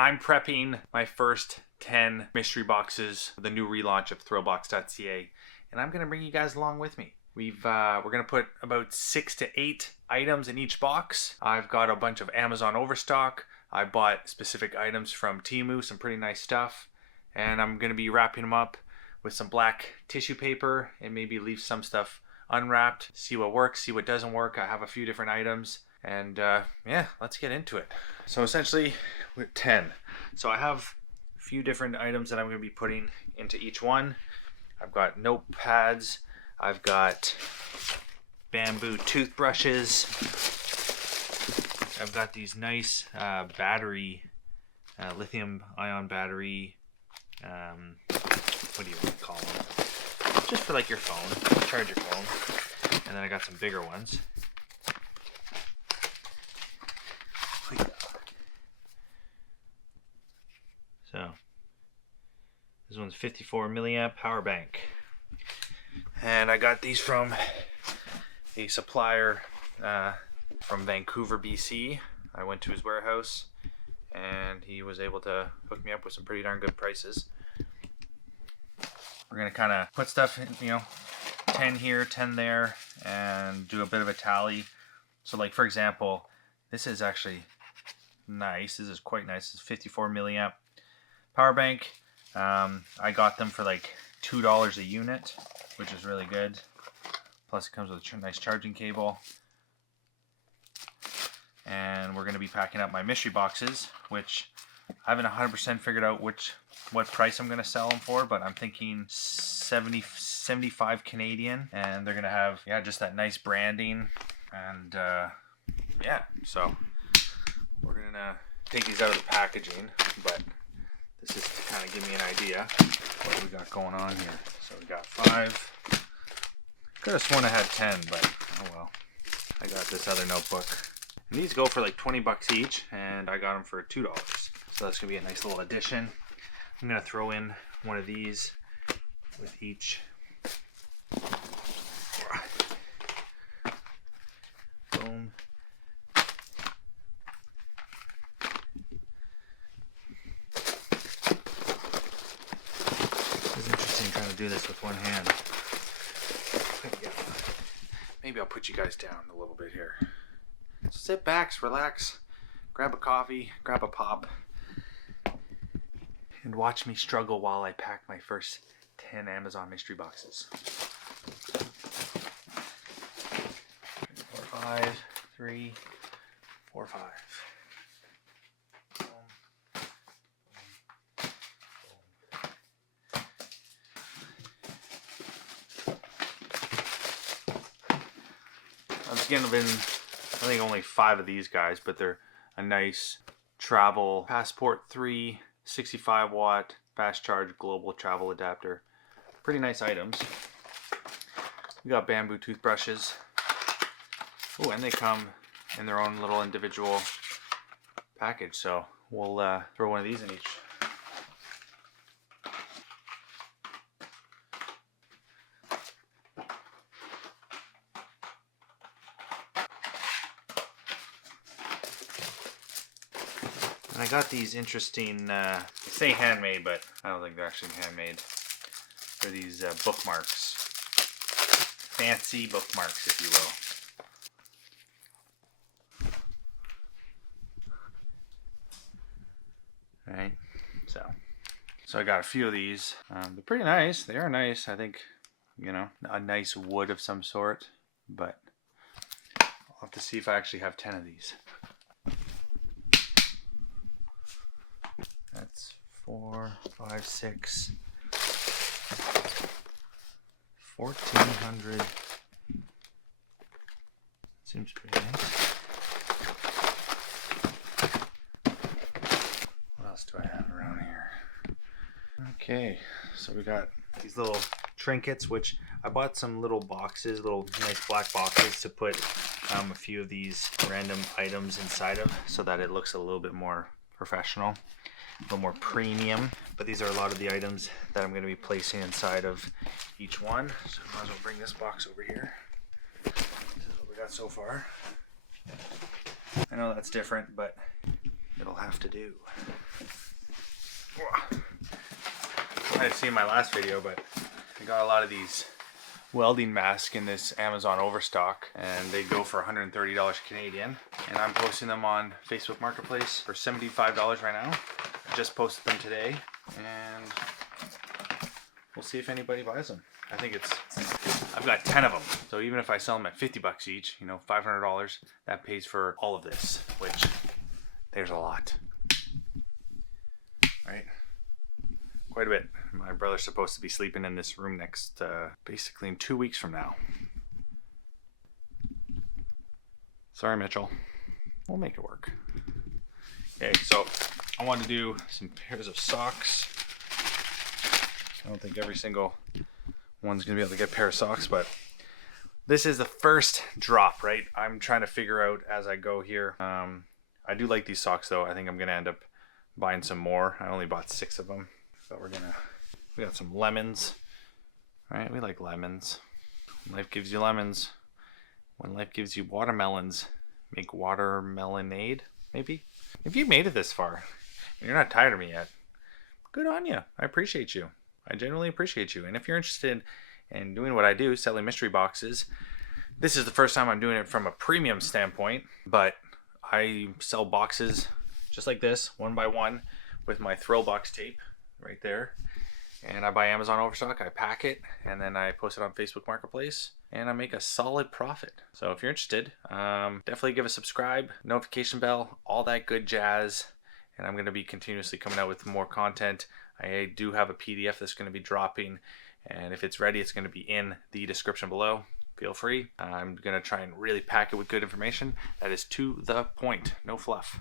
I'm prepping my first 10 mystery boxes for the new relaunch of Thrillbox.ca, and I'm going to bring you guys along with me. We're going to put about 6 to 8 items in each box. I've got a bunch of Amazon overstock. I bought specific items from Temu, some pretty nice stuff, and I'm going to be wrapping them up with some black tissue paper and maybe leave some stuff unwrapped, see what works, see what doesn't work. I have a few different items, and yeah, let's get into it. So essentially, we're 10. So I have a few different items that I'm going to be putting into each one. I've got notepads, I've got bamboo toothbrushes, I've got these nice battery, lithium ion battery, what do you want to call them? Just for like your phone, charge your phone. And then I got some bigger ones. So this one's 54 milliamp power bank. And I got these from a supplier from Vancouver, BC. I went to his warehouse and he was able to hook me up with some pretty darn good prices. We're gonna kind of put stuff in, 10 here, 10 there, and do a bit of a tally. So like, for example, this is actually nice. This is quite nice. It's 54 milliamp power bank. I got them for like $2 a unit, which is really good. Plus it comes with a nice charging cable. And we're going to be packing up my mystery boxes, which I haven't 100% figured out what price I'm going to sell them for, but I'm thinking 75 Canadian, and they're going to have, just that nice branding, and yeah, so we're going to take these out of the packaging, but this is to kind of give me an idea what we got going on here. So we got 5. Could have sworn I had 10, but oh well. I got this other notebook. And these go for like 20 bucks each, and I got them for $2. So that's gonna be a nice little addition. I'm gonna throw in one of these with each. Boom. It's interesting trying to do this with one hand. Maybe I'll put you guys down a little bit here. Sit back, relax, grab a coffee, grab a pop, and watch me struggle while I pack my first 10 Amazon mystery boxes. 4, 5, 3, 4, 5. I've been, I think only 5 of these guys, but they're a nice travel Passport 3 65 watt fast charge global travel adapter. Pretty nice items. We got bamboo toothbrushes. Oh, and they come in their own little individual package, so we'll throw one of these in each. And I got these interesting, they say handmade, but I don't think they're actually handmade. They're these bookmarks. Fancy bookmarks, if you will. Alright, so I got a few of these. They're pretty nice. They are nice. I think, a nice wood of some sort, but I'll have to see if I actually have 10 of these. That's 4, 5, 6, 1,400. Seems pretty nice. What else do I have around here? Okay, so we got these little trinkets, which I bought some little boxes, little nice black boxes to put a few of these random items inside of, so that it looks a little bit more professional. A little more premium, but these are a lot of the items that I'm going to be placing inside of each one. So I might as well bring this box over here. This is what we got so far. I know that's different, but it'll have to do. might have seen my last video, but I got a lot of these welding masks in this Amazon Overstock, and they go for $130 Canadian, and I'm posting them on Facebook Marketplace for $75 right now. I just posted them today, and we'll see if anybody buys them. I think I've got 10 of them, so even if I sell them at 50 bucks each, you know, $500, that pays for all of this, which there's a lot, right? Quite a bit. My brother's supposed to be sleeping in this room next, basically in 2 weeks from now. Sorry, Mitchell. We'll make it work. Okay, so I want to do some pairs of socks. I don't think every single one's gonna be able to get a pair of socks, but this is the first drop, right? I'm trying to figure out as I go here. I do like these socks though. I think I'm gonna end up buying some more. I only bought 6 of them. So we got some lemons, right? We like lemons. When life gives you lemons. When life gives you watermelons, make watermelonade, maybe? If you made it this far and you're not tired of me yet, good on you. I appreciate you. I genuinely appreciate you. And if you're interested in doing what I do, selling mystery boxes, this is the first time I'm doing it from a premium standpoint, but I sell boxes just like this, one by one, with my Thrill Box tape right there. And I buy Amazon Overstock, I pack it, and then I post it on Facebook Marketplace, and I make a solid profit. So if you're interested, definitely give a subscribe, notification bell, all that good jazz. And I'm going to be continuously coming out with more content. I do have a PDF that's going to be dropping, and if it's ready, it's going to be in the description below. Feel free. I'm going to try and really pack it with good information that is to the point, no fluff.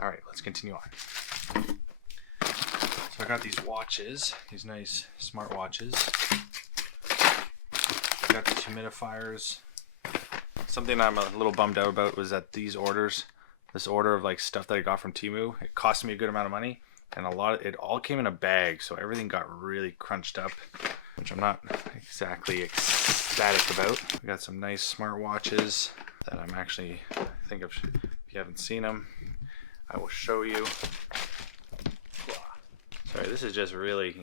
All right, let's continue on. So I got these watches, these nice smart watches. I got these humidifiers. Something I'm a little bummed out about was that this order of like stuff that I got from Temu, it cost me a good amount of money, and it all came in a bag, so everything got really crunched up, which I'm not exactly ecstatic about. We got some nice smart watches that I'm actually, if you haven't seen them, I will show you. Sorry, this is just really,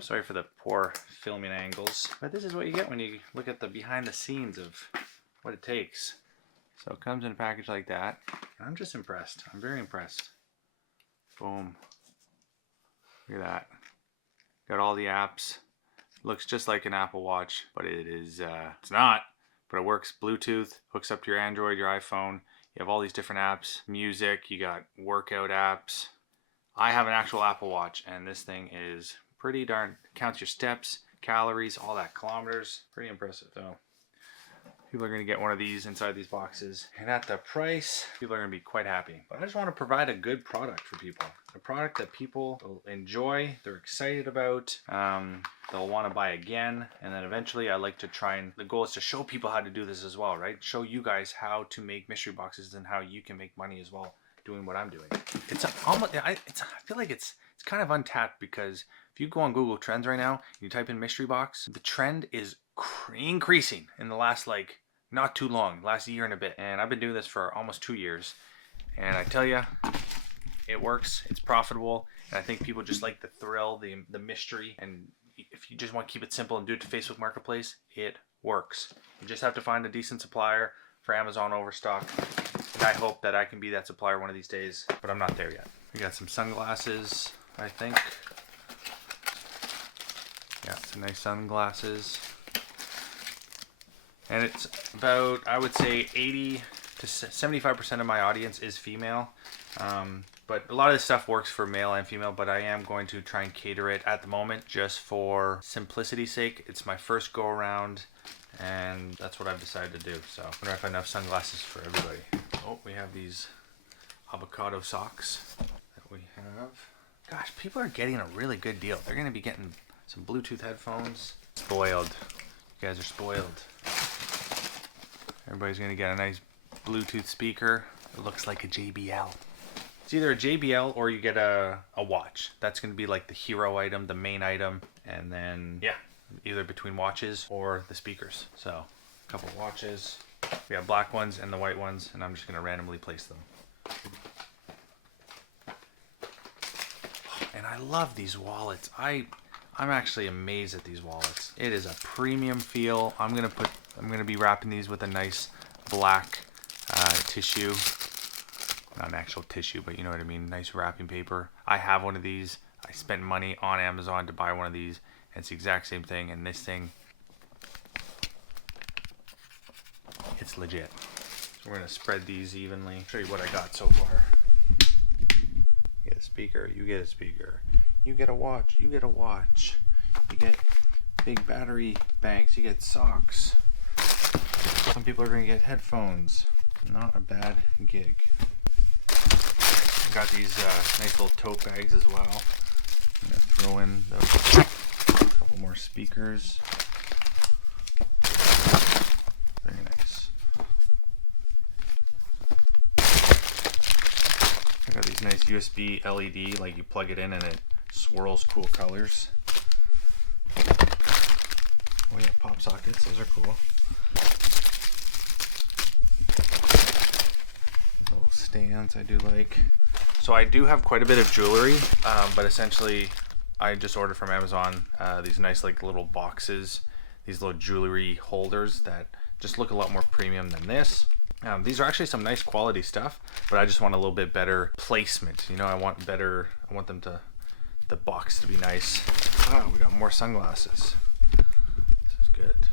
sorry for the poor filming angles, but this is what you get when you look at the behind the scenes of what it takes. So it comes in a package like that. I'm just impressed. I'm very impressed. Boom. Look at that. Got all the apps. Looks just like an Apple Watch, but it is, it's not, but it works Bluetooth, hooks up to your Android, your iPhone. You have all these different apps, music, you got workout apps. I have an actual Apple Watch, and this thing is pretty darn, counts your steps, calories, all that, kilometers. Pretty impressive. So people are going to get one of these inside these boxes, and at the price, people are going to be quite happy. But I just want to provide a good product for people, a product that people will enjoy, they're excited about, they'll want to buy again, and then eventually I like to try and, the goal is to show people how to do this as well, right? Show you guys how to make mystery boxes and how you can make money as well doing what I'm doing. It's almost, I feel like it's kind of untapped, because if you go on Google Trends right now, you type in mystery box, the trend is increasing in the last, like, not too long, last year and a bit. And I've been doing this for almost 2 years, and I tell you, it works, it's profitable, and I think people just like the thrill, the mystery, and if you just want to keep it simple and do it to Facebook Marketplace, it works. You just have to find a decent supplier for Amazon Overstock, and I hope that I can be that supplier one of these days, but I'm not there yet. We got some sunglasses, I think. Yeah, some nice sunglasses. And it's about, I would say 80 to 75% of my audience is female. But a lot of this stuff works for male and female, but I am going to try and cater it at the moment just for simplicity's sake. It's my first go around, and that's what I've decided to do. So I wonder if I have enough sunglasses for everybody. Oh, we have these avocado socks that we have. Gosh, people are getting a really good deal. They're going to be getting some Bluetooth headphones. Spoiled. You guys are spoiled. Everybody's going to get a nice Bluetooth speaker. It looks like a JBL. It's either a JBL or you get a watch. That's going to be like the hero item, the main item, and then, yeah, either between watches or the speakers. So, a couple watches. We have black ones and the white ones, and I'm just going to randomly place them. And I I love these wallets. I'm actually amazed at these wallets. It is a premium feel. I'm gonna be wrapping these with a nice black tissue. Not an actual tissue, but you know what I mean. Nice wrapping paper. I have one of these. I spent money on Amazon to buy one of these. And it's the exact same thing. And this thing, it's legit. So we're gonna spread these evenly. Show you what I got so far. You get a speaker. You get a speaker. You get a watch. You get a watch. You get big battery banks. You get socks. Some people are gonna get headphones. Not a bad gig. I got these nice little tote bags as well. I'm gonna throw in a couple more speakers. Very nice. I got these nice USB LED, like you plug it in and it swirls cool colors. Oh yeah, pop sockets, those are cool. Little stands I do like. So I do have quite a bit of jewelry, but essentially I just ordered from Amazon these nice like little boxes, these little jewelry holders that just look a lot more premium than this. These are actually some nice quality stuff, but I just want a little bit better placement. You know, I want them to, the box to be nice. Oh, we got more sunglasses. This is good.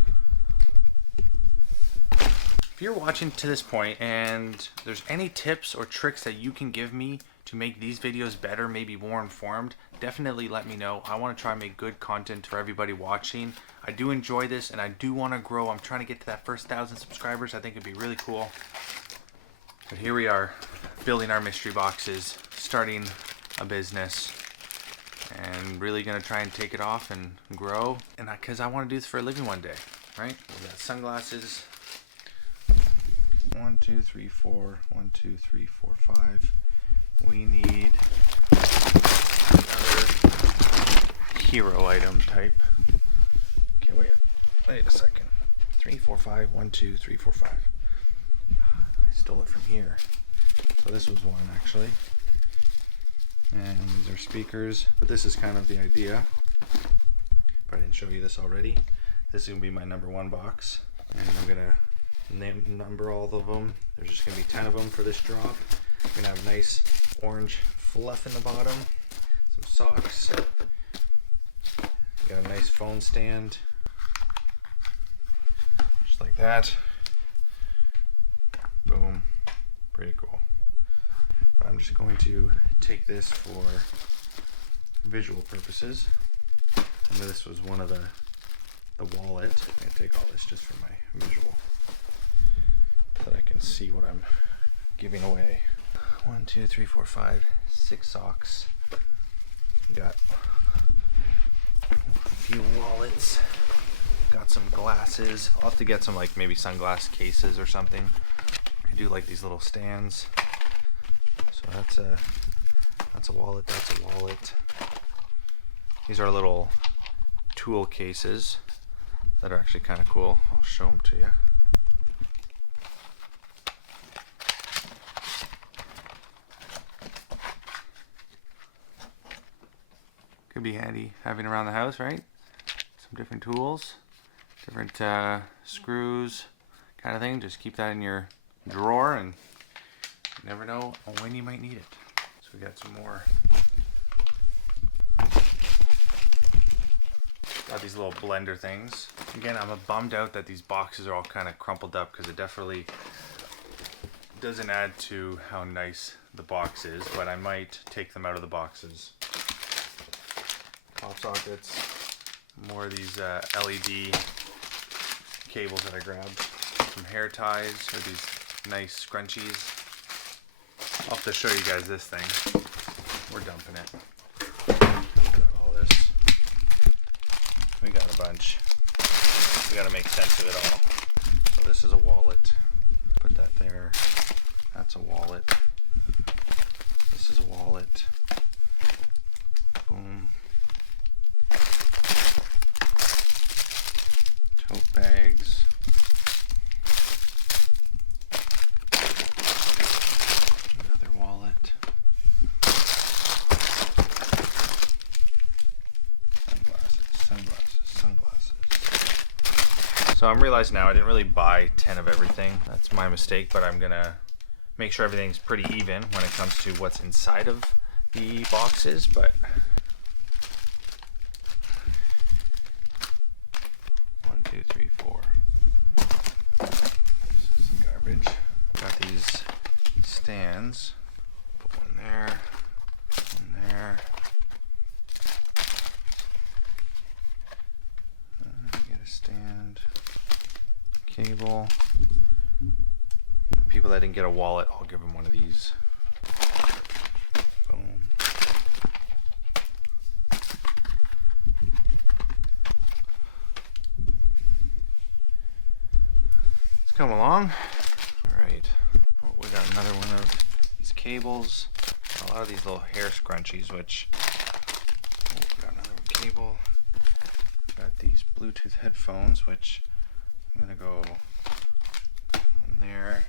If you're watching to this point and there's any tips or tricks that you can give me to make these videos better, maybe more informed, definitely let me know. I want to try and make good content for everybody watching. I do enjoy this and I do want to grow. I'm trying to get to that first 1,000 subscribers. I think it'd be really cool. But here we are, building our mystery boxes, starting a business, and really gonna try and take it off and grow. And because I want to do this for a living one day, right? We got sunglasses. 1, 2, 3, 4. 1, 2, 3, 4, 5. We need another hero item type. Okay, wait a second. 3, 4, 5. 1, 2, 3, 4, 5. I stole it from here. So this was one actually. And these are speakers. But this is kind of the idea. If I didn't show you this already, this is gonna be my number 1 box. And I'm gonna number all of them. There's just gonna be 10 of them for this drop. We're gonna have nice orange fluff in the bottom, some socks, got a nice phone stand, just like that. Boom, pretty cool. But I'm just going to take this for visual purposes. And this was one of the wallet. I'm gonna take all this just for my visual, so that I can see what I'm giving away. 1, 2, 3, 4, 5, 6 socks. We got a few wallets. Got some glasses. I'll have to get some like maybe sunglass cases or something. I do like these little stands. So that's a wallet. That's a wallet. These are little tool cases that are actually kind of cool. I'll show them to you. Could be handy having around the house, right? Some different tools, different screws, kind of thing. Just keep that in your drawer, and you never know when you might need it. So we got some more. Got these little blender things. Again, I'm bummed out that these boxes are all kind of crumpled up, because it definitely doesn't add to how nice the box is, but I might take them out of the boxes. Pop sockets, more of these LED cables that I grabbed, some hair ties, or these nice scrunchies. I'll have to show you guys this thing. We're dumping it. Look at all this. We got a bunch. We gotta make sense of it all. So this is a wallet. Put that there. That's a wallet. This is a wallet. Boom. Tote bags. Another wallet. So I'm realizing now I didn't really buy 10 of everything. That's my mistake, but I'm gonna make sure everything's pretty even when it comes to what's inside of the boxes. But 1, 2, 3, 4. This is the garbage. Got these stands. Put one there, one there. Get a stand. Cable. People that didn't get a wallet, I'll give them one of these. Boom. Let's come along. Alright. Oh, we got another one of these cables. A lot of these little hair scrunchies, which... Oh, we got another cable. Got these Bluetooth headphones, which I'm gonna go on there.